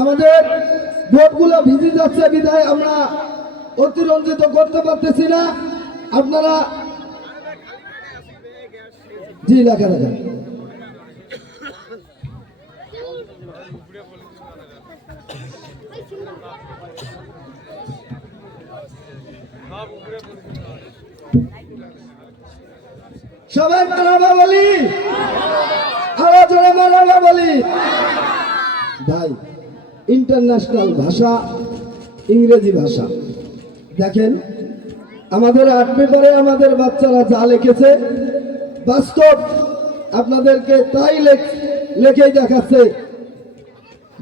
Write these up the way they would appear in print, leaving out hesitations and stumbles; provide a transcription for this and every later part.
আমাদের বোর্ডগুলো ভিজে যাচ্ছে বিধায় আমরা অতিরঞ্জিত করতে পারতেছি না। আপনারা জি লেখা রাখেন। সবাই মারহাবা বলি, আরো জোরে মারহাবা বলি। ভাই, ইন্টারন্যাশনাল ভাষা ইংরেজি ভাষা। দেখেন আমাদের 8 পেপারে আমাদের বাচ্চারা যা লিখেছে বাস্তব আপনাদেরকে তাই লেখেই দেখাচ্ছে।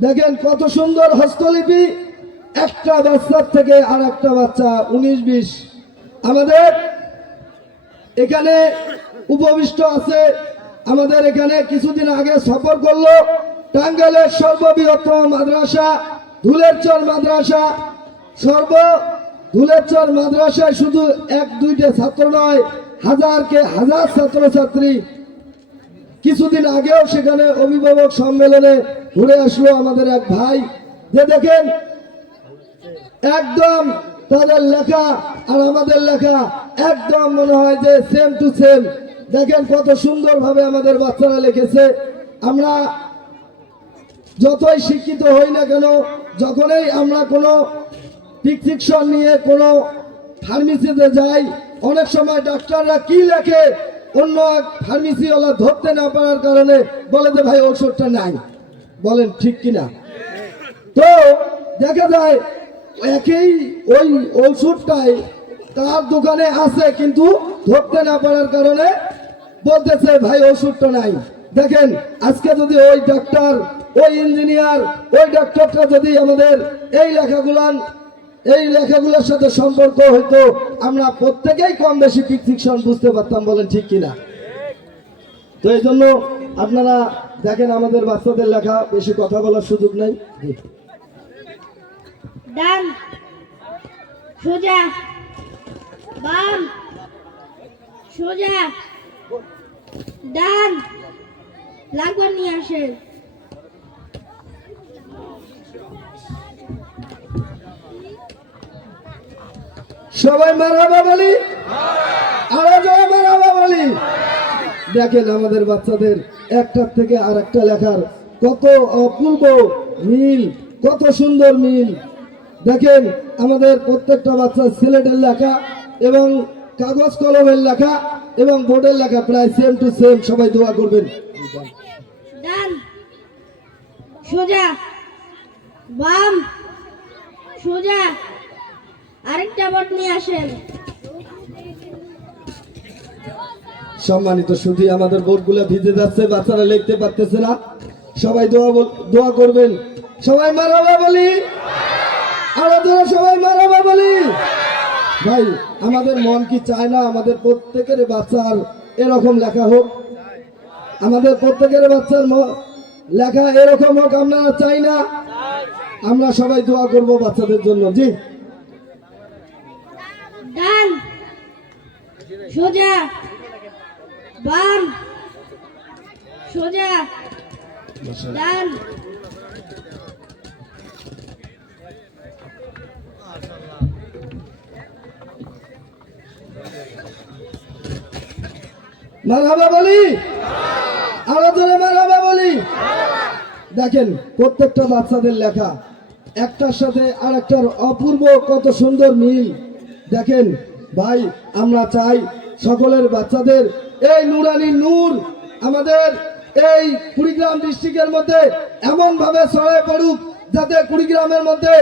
দেখেন কত সুন্দর হস্তলিপি, একটা বাচ্চার থেকে আর একটা বাচ্চা 19-20। আমাদের এখানে উপবিষ্ট আছে, আমাদের এখানে কিছুদিন আগে সফর করলো টাঙ্গাইলের সর্ববৃহত্তম মাদ্রাসা ধুলেরচর মাদ্রাসা। ধুলেরচর মাদ্রাসায় শুধু 1-2টা ছাত্র নয়, হাজারকে হাজার ছাত্রছাত্রী। কিছুদিন আগেও সেখানে অভিভাবক সম্মেলনে ঘুরে আসলো আমাদের এক ভাই, যে দেখেন একদম তাদের লেখা আর আমাদের লেখা একদম মনে হয় যে সেম টু সেম। দেখেন কত সুন্দরভাবে আমাদের বাচ্চারা লিখেছে। আমরা যতই শিক্ষিত হই না কেন, যখনই আমরা কোনো প্রেসক্রিপশন নিয়ে কোনো ফার্মেসিতে যাই, অনেক সময় ডাক্তাররা কি লেখে অন্য এক ফার্মেসিওয়ালা ধরতে না পারার কারণে বলে যে ভাই ওষুধটা নাই। বলেন ঠিক কিনা? তো দেখা যায় একই ওই ওষুধটাই তার দোকানে আছে, কিন্তু ধরতে না পারার কারণে বলতেছে ভাই ওষুধটা নাই। দেখেন আজকে যদি ওই ডাক্তার, ওই ইঞ্জিনিয়ার, ওই ডাক্তারটা যদি আমাদের এই লেখাগুলোর সাথে সম্পর্ক হইতো, আমরা প্রত্যেকেই কম বেশি প্রেসক্রিপশন বুঝতে পারতাম। বলেন ঠিক কিনা? তো এই জন্য আপনারা দেখেন আমাদের বাচ্চাদের লেখা, বেশি কথা বলার সুযোগ নাই। ডান, সোজা, বাম, সোজা, ডান, লাগবার নিয়ে আসেন। সবাই মারহাবা বলি, আরো জোরে মারহাবা বলি। দেখেন আমাদের বাচ্চাদের একটার থেকে আর একটা লেখার কত অপূর্ব মিল, কত সুন্দর মিল। দেখেন আমাদের প্রত্যেকটা বাচ্চা সিলেটের লেখা এবং কাগজ কলমের লেখা এবং বোর্ডের লেখা প্রায় সেম টু সেম। সবাই দোয়া করবেন। ডান, সোজা, বাম, সোজা, আরেকটা বোর্ড নিয়ে আসেন। সম্মানিত সুধী, আমাদের বোর্ডগুলো ভিজে যাচ্ছে, বাচ্চারা লিখতে পারতেছে না। সবাই দোয়া করবেন। সবাই মারহাবা বলি, আরো জোরে সবাই মারহাবা বলি। ভাই, আমাদের মন কি চায় না আমাদের প্রত্যেকের বাচ্চার এরকম লেখা হোক? আমাদের প্রত্যেকের বাচ্চার লেখা এরকম হোক আমরা চাই না? আমরা সবাই দোয়া করব বাচ্চাদের জন্য। জি, ডান, সোজা, বাম, সোজা, ডান। মারহাবা বলি, আরো জোরে মারহাবা বলি। দেখেন প্রত্যেকটা বাচ্চাদের লেখা একটার সাথে আর একটার অপূর্ব কত সুন্দর মিল। দেখেন ভাই, আমরা চাই সকলের বাচ্চাদের এই নুরানি নূর আমাদের এই কুড়িগ্রাম ডিস্ট্রিক্টের মধ্যে এমন ভাবে ছড়ায় পড়ুক, যাতে কুড়িগ্রামের মধ্যে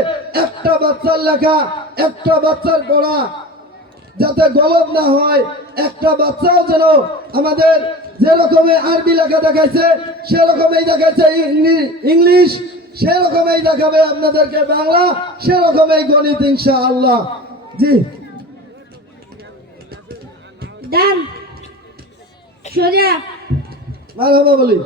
একটা বাচ্চার লেখা, একটা বাচ্চার পড়া যাতে গলদ না হয়। একটা বাচ্চাও যেন আমাদের যেরকমই আরবি লেখা দেখাইছে সেরকমই দেখাইছে ইংলিশ, সেরকমই দেখাবে আপনাদেরকে বাংলা, সেরকমই গণিত ইনশাআল্লাহ। জি, ডান, সোজা, মারহাবা বলি।